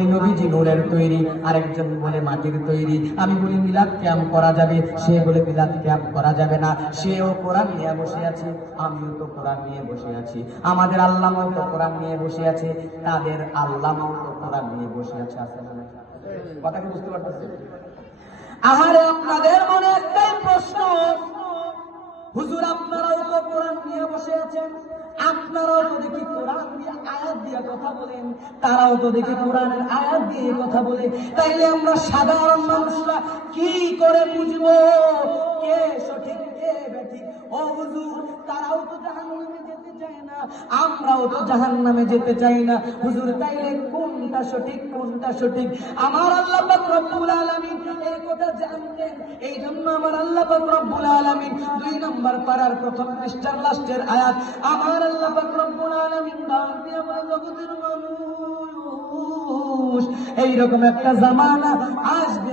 বলি, নবীজি নূরের তৈরি, আরেকজন বলে, মাটির তৈরি। আমি বলি, মিলাদ ক্যাম্প করা যাবে। সে বলে, মিলাদ ক্যাম্প করা যাবে না। সেও কোরআন নিয়ে বসে আছে, আমিও তো কোরআন নিয়ে বসে আছি। আমাদের আল্লামাও তো কোরআন নিয়ে বসে আছে, তাদের আল্লামাও তো কোরআন নিয়ে বসে আছে নাই? কথা কি বুঝতে পারতেছেন? আহারে আপনাদের মনে একটাই প্রশ্ন। হুজুর, আপনারাও তো কোরআন নিয়ে বসে আছেন, আপনারাও তো দেখি কোরআন দিয়ে আয়াত দিয়ে কথা বলেন, তারাও তো দেখে কোরআনের আয়াত দিয়ে কথা বলে। তাইলে আমরা সাধারণ মানুষরা কি করে বুঝব? কে সঠিক, কে বেঠিক ও হুজুর, তারাও তো জাহান্নামে আমরাও তো জাহান্নামে যেতে চাই না। হুজুর, তাইলে কোনটা সঠিক কোনটা সঠিক? আমার আল্লাহ রব্বুল কথা জানতেন। এই জন্য আমার আল্লাহ রব্বুল দুই নম্বর পারার প্রথম পৃষ্ঠার লাস্টের আয়াত, আমার আল্লাহ রব্বুল আমার জগতের মানুষ। এইরকম একটা জামানা আসবে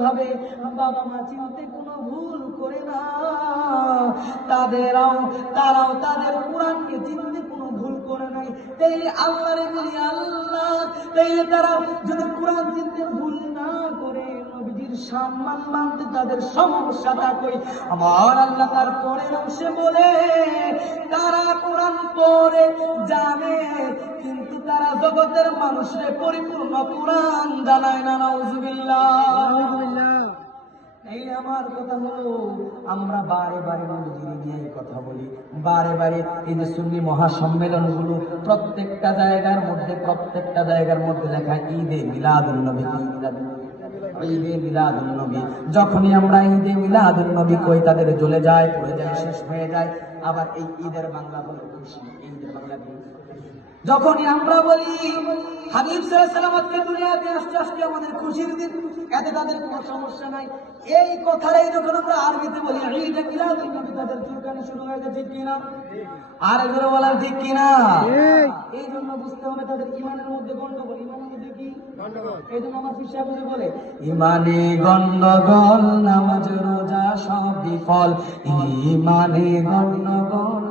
ভাবে বাবা মা চিনতে কোনো ভুল করে না। তাদেরও, তারাও তাদের কোরআনকে চিনতে কোনো ভুল করে নাই। তাইলে আল্লাহরে বলি, আল্লাহ, তাইলে তারা যদি কোরআন চিনতে ভুল না করে সম্মান মানতে তাদের সমস্যাটা কই আমার আল্লাহ তার পরের অংশে বলে, তারা কোরআন পড়ে, জানে জগতের মানুষের পরিপূর্ণ কোরআন জানায় না এই আমার কথা হলো, আমরা বারে বারে নিয়ে এই কথা বলি। বারে বারে এই যে সুন্নি প্রত্যেকটা জায়গার মধ্যে, প্রত্যেকটা জায়গার মধ্যে লেখা ঈদে মিলাদুল ঈদে মিলাদুল নবী। যখনই আমরা ঈদে মিলাদুল নবী কই, তাদের জ্বলে যায়, পড়ে যায়, শেষ হয়ে যায়। আবার এই ঈদের বাংলা খুশি ঈদের বাংলা? যখনই আমরা বলি হাবিব সালামতকে দুনিয়াতে আসতে আসতে আমাদের খুশির দিন এতে তাদের কোনো সমস্যা নাই। এই কথাটাই যখন আমরা আরবিতে বলি ঈদ মিলাদুন নবী তাদের চুলকানি শুরু হয়ে যায় ঠিক কিনা? আর এগুলো বলার ঠিক কিনা? এই জন্য বুঝতে হবে তাদের ইমানের মধ্যে গন্ডগোল। ইমানের মধ্যে কি? এই জন্য আমার পিসা বুঝে বলে ইমানে গন্ডগোল নামাজ রোজা সব বিফল ইমানে গন্ডগোল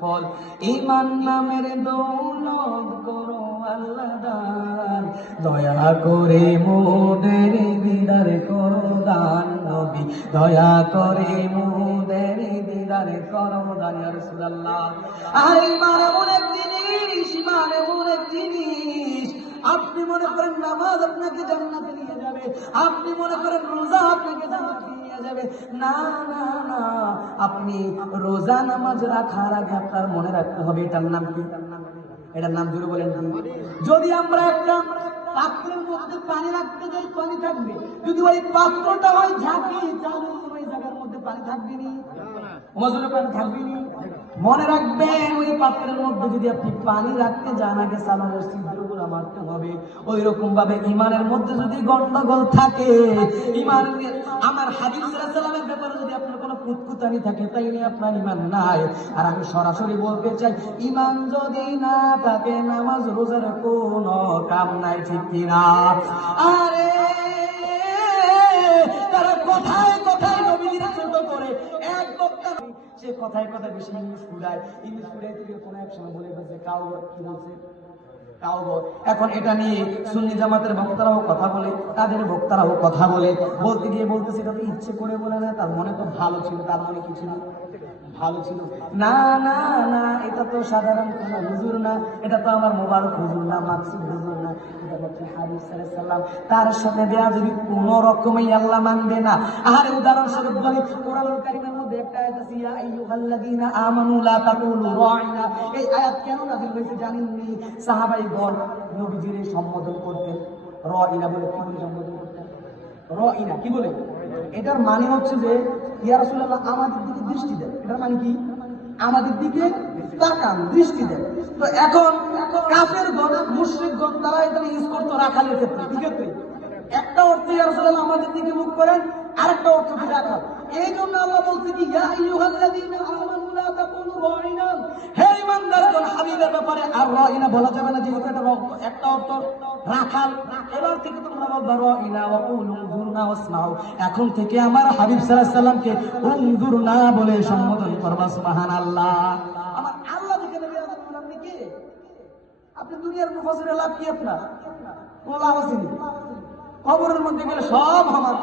বিফল ইমান নামের দৌলত করো আল্লাহ দয়া করে মোদের দিদার করো দান নবী। দয়া করে মোদের দিদার করো দান রাসূলুল্লাহ। আর ইমান এমন জিনিস ইমান এমন জিনিস। আপনি মনে করেন নামাজ আপনাকে জান্নাতে নিয়ে যাবে, আপনি মনে করেন রোজা আপনাকে জান্নাতে নিয়ে যাবে। না না না, আপনি রোজা নামাজ রাখার আগে আপনার মনে রাখতে হবে, এটার নাম কি? এটার নাম জুড়ে বলেন যদি আমরা একটা পাত্রের মধ্যে পানি রাখতে যাই, পানি থাকবে। যদি ওই পাত্রটা হয় ঝাঁকি, তাহলে ওই জায়গার মধ্যে পানি থাকবে নি? পানি থাকবে নি? মনে রাখবেন, ওই পাত্রের মধ্যে যদি আপনি পানি রাখতে যান, আগে সালামের ছিদ্রগুলো মারতে হবে। ওই রকম ভাবে ইমানের মধ্যে যদি গন্ডগোল থাকে আমার হাবিব সাল্লামের ব্যাপারে যদি আপনার কোনো থাকে তাইলে আপনার ইমান নাই। আর আমি সরাসরি বলতে চাই, ইমান যদি না থাকে, নামাজ রোজার কোনো কাম নাই, ঠিক কিনা? আরে, তারা কথায় সে কথায় কথায় বেশি ইংলিশ ফুলায় ইংলিশ ফুলাই থেকে কোনো এক সময় বলে ফেলছে কাউ কি বলছে। এখন এটা নিয়ে সুন্নি জামাতের বক্তারাও কথা বলে, তাদের বক্তারাও কথা বলে। বলতে গিয়ে বলতেছে, এটা তো ইচ্ছে করে বলে না, তার মনে তো ভালো ছিল, তার মনে কি ছিল? ভালো ছিল। না না না, এটা তো সাধারণ কোনো হুজুর না, এটা তো আমার হুজুর না হুজুর না। এটা হচ্ছে হাবিব সাল্লাম তার সাথে দেয়া যদি কোনো রকমই আল্লাহ মানবে না আর উদাহরণস্বরূপ বলি, কোরআনুল কারীমের এটার মানে হচ্ছে যে, ইয়া আমাদের দিকে দৃষ্টি দেন। এটার মানে কি? আমাদের দিকে তাকান, দৃষ্টি দেন। তো এখন কাফের গণ মুশ্রিক গণ তারা এটা ইউজ করতো রাখালের ক্ষেত্রে। আছে একটা অর্থে আসলে আমাদের দিকে মুখ করেন, আরেকটা অর্থ কি রাখাল এই জন্য আল্লাহ বলছে কি, ইয়া আইয়ুহাল্লাযীনা আমানু লা রাইনা হে হাবিবের ব্যাপারে আর রাইনা বলা যাবে না যেহেতু এটা একটা অর্থ, রাখাল। এবার থেকে তোমরা বলবা রাইনা ওয়া কুলু ওয়াসমাউ। এখন থেকে আমার হাবিব সাল্লাল্লাহু আলাইহি সাল্লামকে উনজুরনা বলে সম্বোধন করবা, সুবহানাল্লাহ। আমার আল্লাহ করেন আপনি আপনি দুনিয়ার কি আপনার কবরের মধ্যে গেলে সব আমার